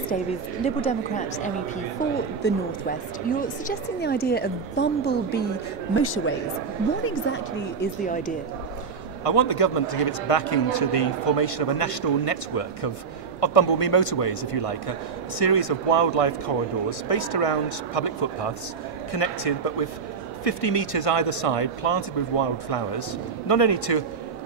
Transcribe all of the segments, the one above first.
Chris Davies, Liberal Democrat MEP for the North West. You're suggesting the idea of Bumblebee motorways. What exactly is the idea? I want the government to give its backing to the formation of a national network of Bumblebee motorways, if you like, a series of wildlife corridors based around public footpaths, connected but with 50 metres either side, planted with wildflowers, not only to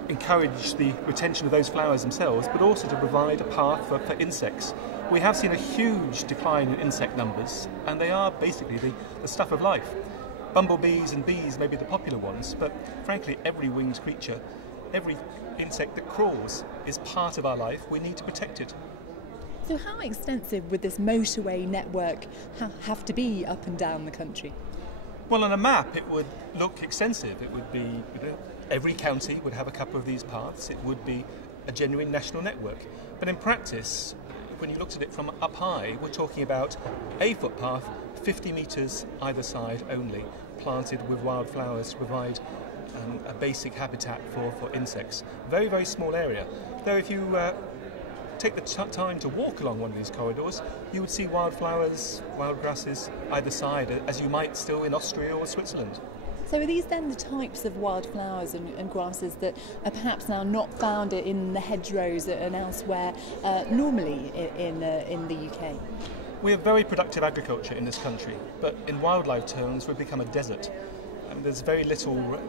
encourage the retention of those flowers themselves, but also to provide a path for insects. We have seen a huge decline in insect numbers, and they are basically the stuff of life. Bumblebees and bees may be the popular ones, but frankly every winged creature, every insect that crawls is part of our life. We need to protect it. So how extensive would this motorway network have to be up and down the country? Well, on a map it would look extensive. It would be, every county would have a couple of these paths. It would be a genuine national network. But in practice, when you looked at it from up high, we're talking about a footpath, 50 metres either side only, planted with wildflowers to provide a basic habitat for insects. Very, very small area. Though if you take the time to walk along one of these corridors, you would see wildflowers, wild grasses either side, as you might still in Austria or Switzerland. So are these then the types of wildflowers and grasses that are perhaps now not found in the hedgerows and elsewhere normally in the UK? We have very productive agriculture in this country, but in wildlife terms we've become a desert. And there's very little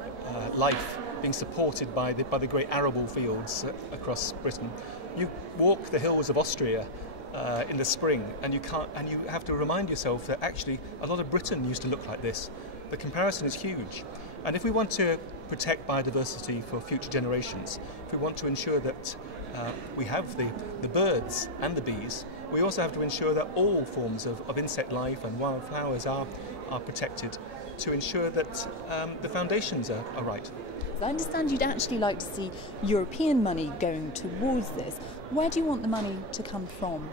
life being supported by the great arable fields across Britain. You walk the hills of Austria in the spring, and you have to remind yourself that actually a lot of Britain used to look like this. The comparison is huge, and if we want to protect biodiversity for future generations, if we want to ensure that we have the birds and the bees, we also have to ensure that all forms of insect life and wildflowers are protected, to ensure that the foundations are right. I understand you'd actually like to see European money going towards this. Where do you want the money to come from?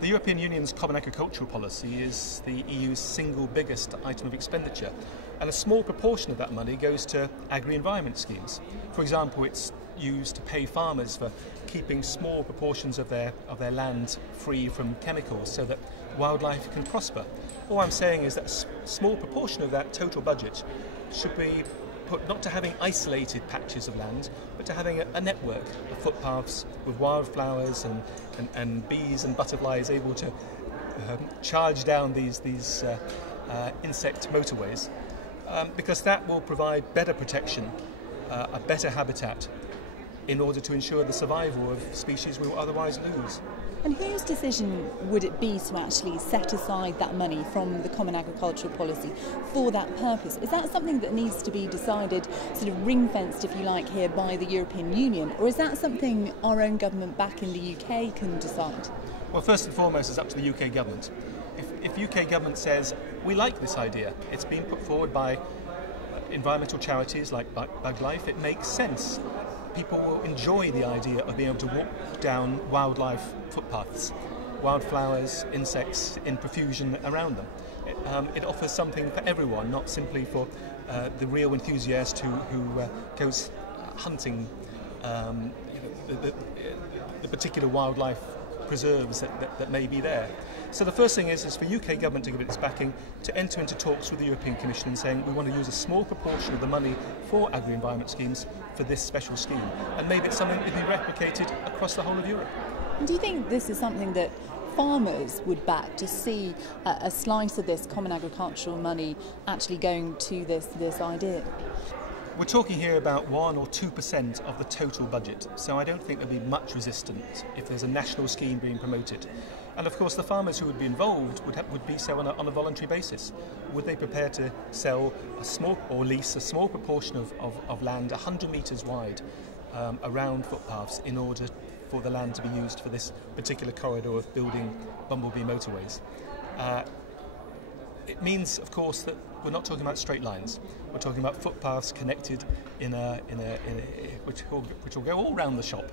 The European Union's Common Agricultural Policy is the EU's single biggest item of expenditure, and a small proportion of that money goes to agri-environment schemes. For example, it's used to pay farmers for keeping small proportions of their land free from chemicals so that wildlife can prosper. All I'm saying is that a small proportion of that total budget should be put not to having isolated patches of land, but to having a network of footpaths with wildflowers and bees and butterflies able to charge down these insect motorways, because that will provide better protection, a better habitat, in order to ensure the survival of species we will otherwise lose. And whose decision would it be to actually set aside that money from the Common Agricultural Policy for that purpose? Is that something that needs to be decided, sort of ring-fenced, if you like, here by the European Union, or is that something our own government back in the UK can decide? Well, first and foremost, it's up to the UK government. If UK government says, we like this idea, it's been put forward by environmental charities like BugLife, it makes sense. People will enjoy the idea of being able to walk down wildlife footpaths, wildflowers, insects in profusion around them. It offers something for everyone, not simply for the real enthusiast who goes hunting the particular wildlife preserves that may be there. So the first thing is for UK government to give it its backing, to enter into talks with the European Commission and saying we want to use a small proportion of the money for agri-environment schemes for this special scheme, and maybe it's something that can be replicated across the whole of Europe. Do you think this is something that farmers would back, to see a slice of this common agricultural money actually going to this idea? We're talking here about 1 or 2% of the total budget, so I don't think there'll be much resistance if there's a national scheme being promoted. And of course the farmers who would be involved would be so on a voluntary basis. Would they prepare to sell a small, or lease a small proportion of land 100 metres wide around footpaths in order for the land to be used for this particular corridor of building Bumblebee motorways? It means, of course, that we're not talking about straight lines. We're talking about footpaths connected which will go all round the shop.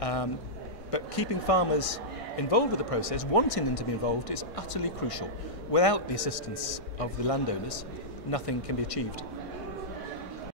But keeping farmers involved with the process, wanting them to be involved, is utterly crucial. Without the assistance of the landowners, nothing can be achieved.